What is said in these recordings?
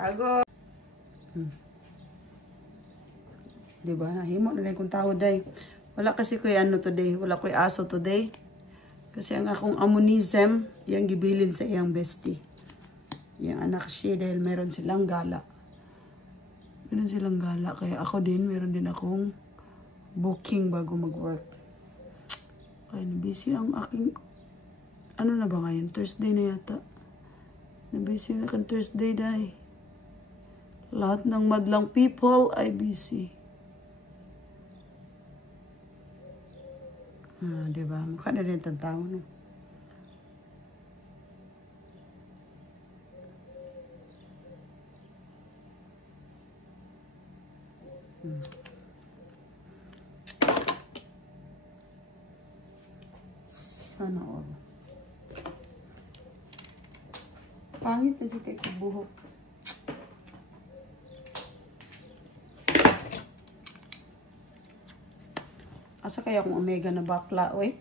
Ago. Diba? Himo na lang kung tao day. Wala kasi ko ano today. Wala ko aso today. Kasi ang akong amonism, yung gibilin sa iyang bestie. Yung anak siya dahil meron silang gala. Meron silang gala. Kaya ako din, meron din akong booking bago mag-work. Kaya nabisi ang aking... Ano na ba ngayon? Thursday na yata. Nabisi ang aking Thursday dahil. Lahat ng madlang people ay busy. Diba? Mukha na rin itong tao, no? Sana all. Pangit na siya kay kubuhok. Asa kaya kung omega na bakla, oy?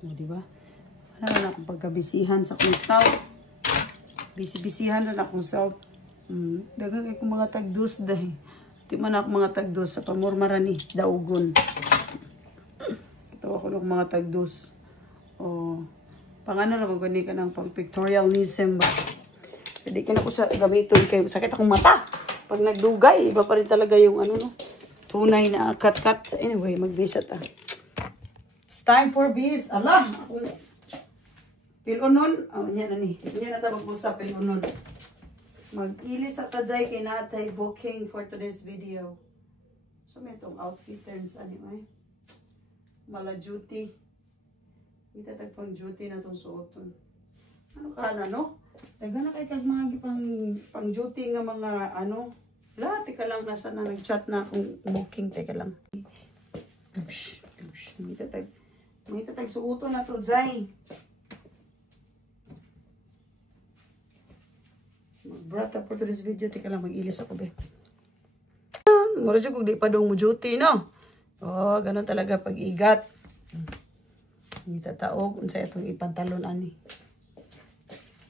O, diba? Wala na akong pagkabisihan sa kong south. Bisi-bisihan lang akong south. Dagang kay kong mga tagdos dahil. Di man ako mga tagdos sa pamurmaran ni Daugon. Ito ako ng mga tagdos. O, pang-ano lang magani ka ng pang-pictorialism ba? Hindi ka na ko sa gamiton kayo. Sakit akong mata. Pag nagdugay, iba pa rin talaga yung ano, no? Tunay na cut-cut. Anyway, mag-bisa ta. It's time for bis. Alam, ako pilunon. Oh, yan na ni. Yan na tayo mag-usap pilunon. Mag-ilis at tajay kay natay booking for today's video. So, may itong outfit terms, ano eh. Mala duty. Hindi pang duty na itong suoton. Ano ka na, no? Taga na kayo kag mga pang duty nga mga ano. Wala, teka lang. Nasa na nag-chat na akong booking. Teka lang. May tatag suoton na to, Zay. Mag-brought up for today's video. Teka lang, mag-ilis ako, be. Mura siya kung di pa doon mo duty, no? Oh, ganun talaga pag-igat. Hindi tataog. Kung sa'yo itong ipantalon, ani.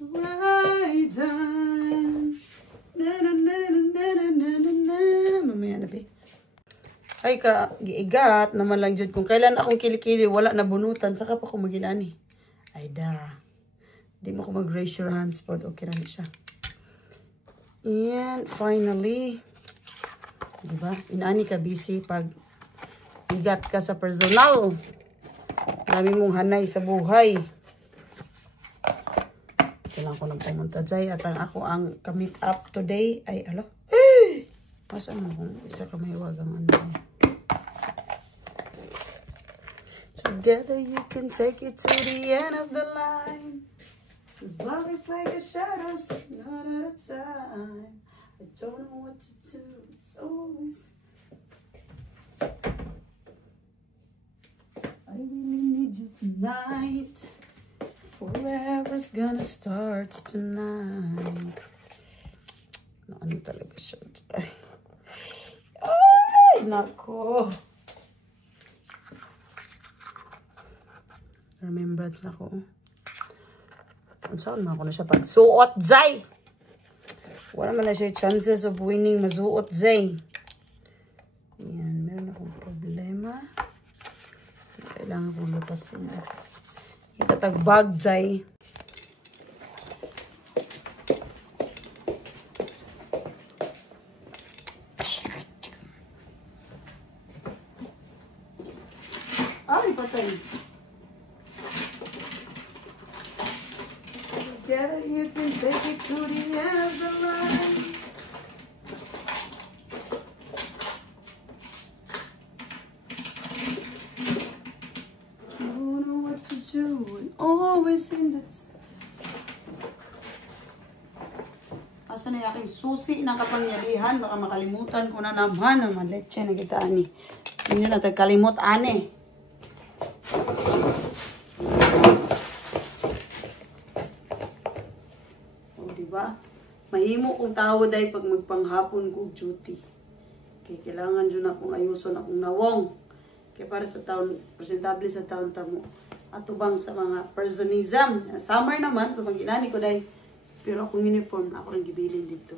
Right on. Mamaya na, be. Ay, giigat naman lang dyan. Kung kailan akong kilikili, wala na bunutan. Saka pa akong maginani. Ay, da. Di mo ko mag-raise your hands po. Okay na siya. And finally, diba? Inani ka busy pag igat ka sa personal. Marami mong hanay sa buhay. Kailangan ko nang pumunta dyan. At ako ang ka-meet up today ay, alo? Hey! Pasaan mo kung isa ka may wagang ano eh. Together you can take it to the end of the line. As long as like a shadows, not at a time. I don't know what to do. It's always. I really need you tonight. Forever's gonna start tonight. Ano talaga siya? Ay, nako. Remembrance ako. Saan man ako na siya pagsuot, Zay? Wala man na siya chances of winning masuot, Zay. Yan, meron akong problema. Kailangan kong lutasin. Itatagbag, Zay. Ay, patay. Together you can take it to the end of the line. I don't know what to do and always in the... Asa na yung aking susi ng kapangyarihan? Baka makalimutan ko na naman ang maletse na kita, ani. Hindi na tagkalimot, ani. di ba? Mahimo kong tao day pag magpanghapon ko duty. Kaya kailangan dyan akong ayuson akong nawong. Kaya para sa taon, presentable sa taon tamo. Atubang sa mga personism. Summer naman, so mag-inani ko day. Pero akong uniform, ako lang gibilin dito.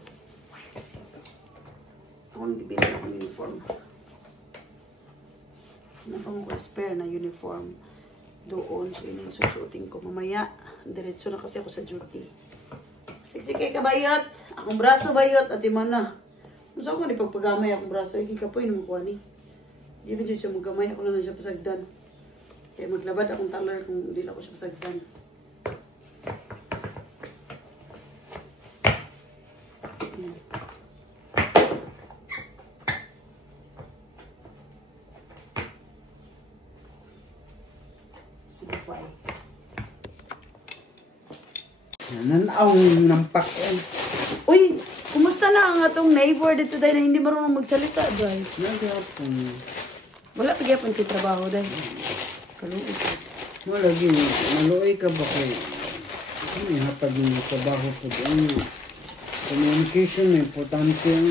Ako lang gibilin akong uniform. Napang ko spare na uniform doon. So, yun yung susuotin ko mamaya. Diretso na kasi ako sa duty. Siksi kay kabayot. Akong braso bayot. At iman na. Kung saan ko ni pagpagamay akong braso. Hindi ka po yun naman kuha ni. Hindi ba dyan siya magamay. Ako lang na siya pasagdan. Kaya maglabad akong taler kung hindi na ako siya pasagdan. Sipay. Nananaw nampak eh. Uy! Kumusta na ang atong neighbor dito dahil na hindi marunong magsalita, dahil? Nagapon. Wala pagyapon sa trabaho dahil. Kaluot ko. Wala gini. Maluoy ka ba kay? Ano yung hatag yung trabaho po doon? Communication na importante ang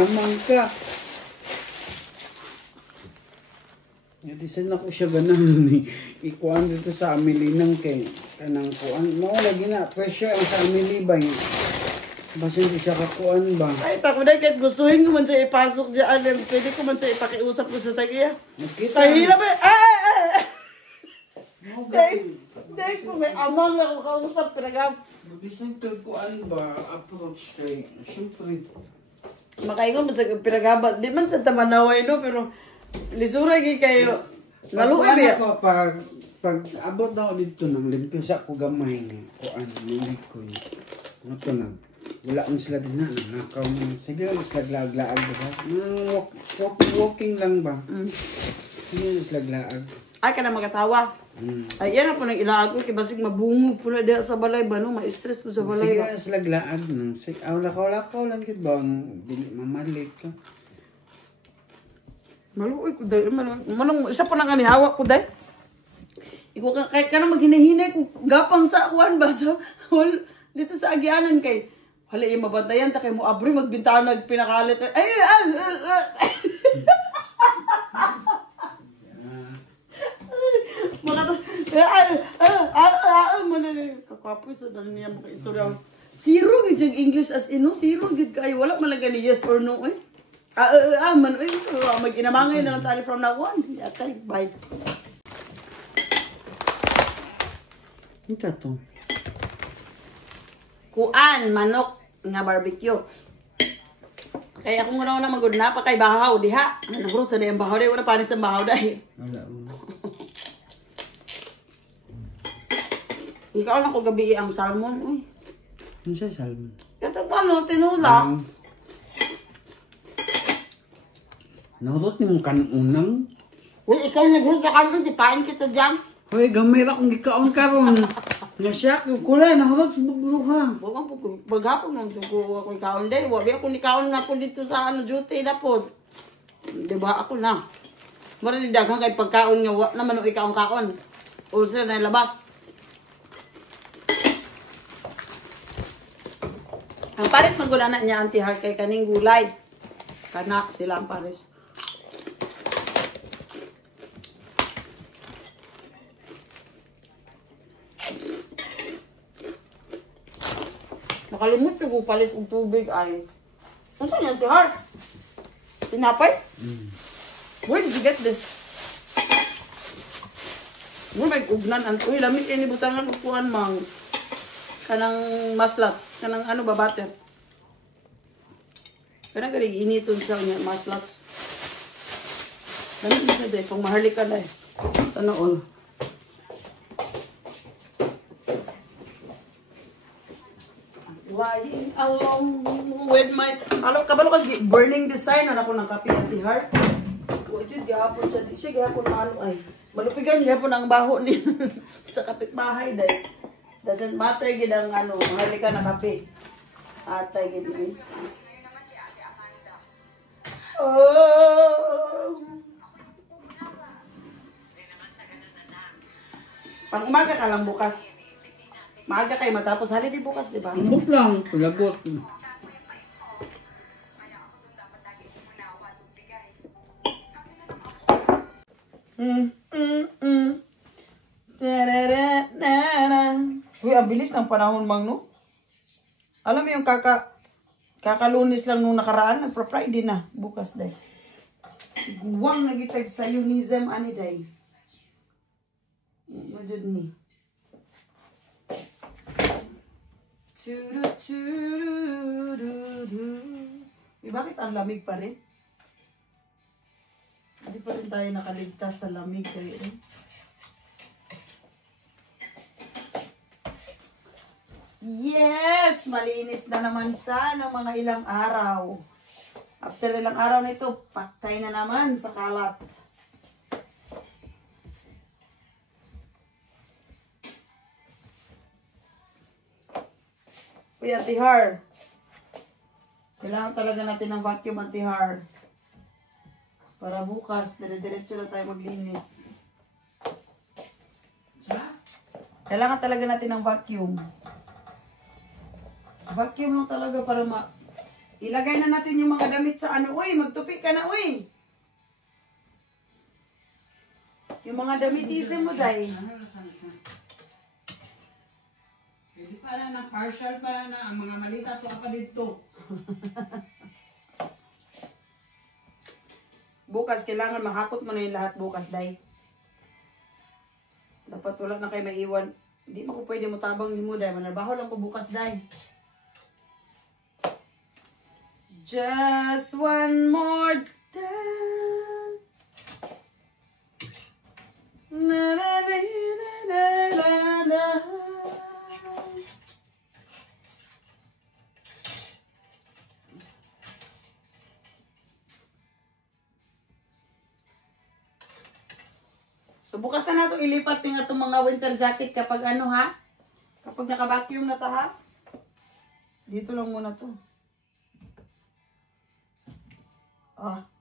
naman ka. Natisan na ko siya ganun ni ikuan dito sa Amilinang kay kanang kuan. Mao lagi na pressure ang sa Amili ba yun. Basta hindi siya kakuan ba? Ay, tako na kahit gustuhin ko man siya ipasok dyan. Pwede ko man siya ipakiusap ko sa tagiya. Nakita. Tahira ba? Ay! Dahil ko may amang lang ako kausap. Pinagam. Mabis nagkuan ba approach kay siyempre. Makaingon mo sa pinagabas. Di man sa tamanaway no, pero lisura kayo. Naluoy ba? Ako pag abot na ako dito nang limpisa ko gamay ni kuan ni ko. Ano to nang wala man sila din na nakaw mo. Sige, slaglaag ba? Walking lang ba? Sige, slaglaag. Ay, ka na mag-asawa. Ay, yan na po nang ilaag ko. Kibasig mabungog po na diya sa balay ba, no? Ma-stress po sa balay ba. Sige, slaglaag. No? Sige, lakaw lang kit ba? Mamalik ka. Maluoy ko dahil. Isa po nang anihawa ko dahil. Ikaw kahit ka na maghinahinay ko gapang sa akuan ba? Sa, dito sa agyanan kay. Hala, yung mabantayan. Takay mo abri magbintanag pinakalit. Ay! Kakwapoy sa dahil niya mga istorya. Zero gid yung English as in, no? Zero gid kayo. Wala malaga ni yes or no, eh. Man, mag-inamangay na lang tayo from now on. Yatay, bye. Ito to. Kuan, manok, nga barbecue. Kaya kung una na magod na pa kay bahaw, diha. Nagrota na yung bahaw, diha. Wala panis ang bahaw, dahil. Wala mo. Ikaw na ko gabi ang salmon, uy. Ano siya salmon? Ito pa, no? Tinula. Nahurot ni mong kanunang. Uy, ikaw naghulog ka kanon, sipain kita dyan. Hoy, gamay ra kung gikaon karon. Nasyak yung kulay, nahurot sa bugluha. Bukan po, paghapon nang suko ako ikaon din. Wabi ako nikaon na po dito sa duty na po. Diba ako na. Marami daghang kay pagkaon nga, wa naman o ikaon-kaon. Ulsa na labas. Ang pares magulana niya anti-heart kay kaning gulay. Kanak sila ang pares. Nakalimut ko palit og tubig ay. Ano sa niya anti-heart? Tinapay? Where did you get this? Mo may ugnan ang uy lamig ini butangan upuan mang kanang maslats, kanang ano ba butter. Kanang galing initon sa niya maslats. Lamig na siya pang maharlika na eh. Tanaol. Lying alone with my kabalo ka burning design na ako ng kape at heart. Wajud gihapon siya gihapon ano ay malupigan gihapon ang baho ni sa kapitbahay dai. Doesn't matter gid ang ano mahalika na kape. Atay gid ni. Oh. Pang umaga ka lang bukas. Maaga kayo matapos holiday bukas, di ba? Ambot lang, palabot. Uy, ang bilis ng panahon, Mang, no? Alam mo yung kakalunis lang nung nakaraan, nagpa-Friday na, bukas day. Huwag nagitag sa Unism, ani day. Majud ni. Bakit ang lamig pa rin? Hindi pa rin tayo nakaligtas sa lamig kayo eh. Yes! Malinis na naman siya ng mga ilang araw. After ilang araw na ito, paktay na naman sa kalat. Uy, Ate Har. Kailangan talaga natin ng vacuum, Ate Har. Para bukas, dire-diretso na tayo maglinis. Kailangan talaga natin ng vacuum. Vacuum lang talaga para ilagay na natin yung mga damit sa ano. Uy, magtupi ka na, uy. Yung mga damit isin mo, Day. Hindi pala na, partial pala na. Ang mga malita to pa dito. Bukas, kailangan mahakot mo na yung lahat bukas, Day. Dapat wala na kayo maiwan. Hindi mo ko pwede mo tabang ni mo, Day. Manarbaho lang ko bukas, Day. Just one more time. Na na na na na na na. So bukas na nato ilipat ng atong mga winter jacket kapag ano ha? Kapag naka-vacuum na ta ha? Dito lang muna to.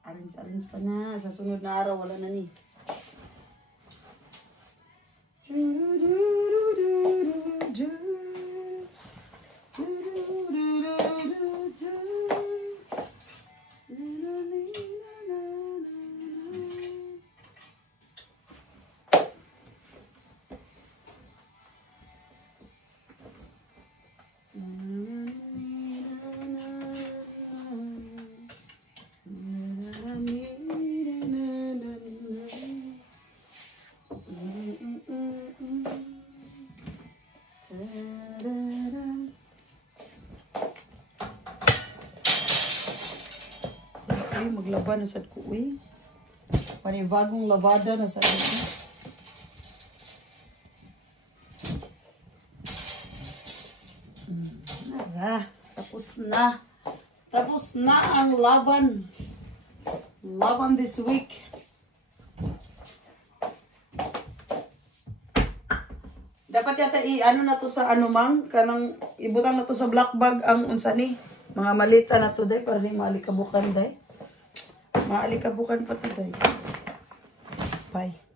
Arrange pa na. Sa sunod na araw, wala na ni. Maglaba na sa kuwi. Panibagong lavada na sa kuwi. Nara, tapos na. Tapos na ang laban. Laban this week. Dapat yata ano na to sa ano mang kanang ibutang na to sa black bag ang unsa ni mga malita na to day para di maalikabukan day. Maalikabukan pa to day. Bye.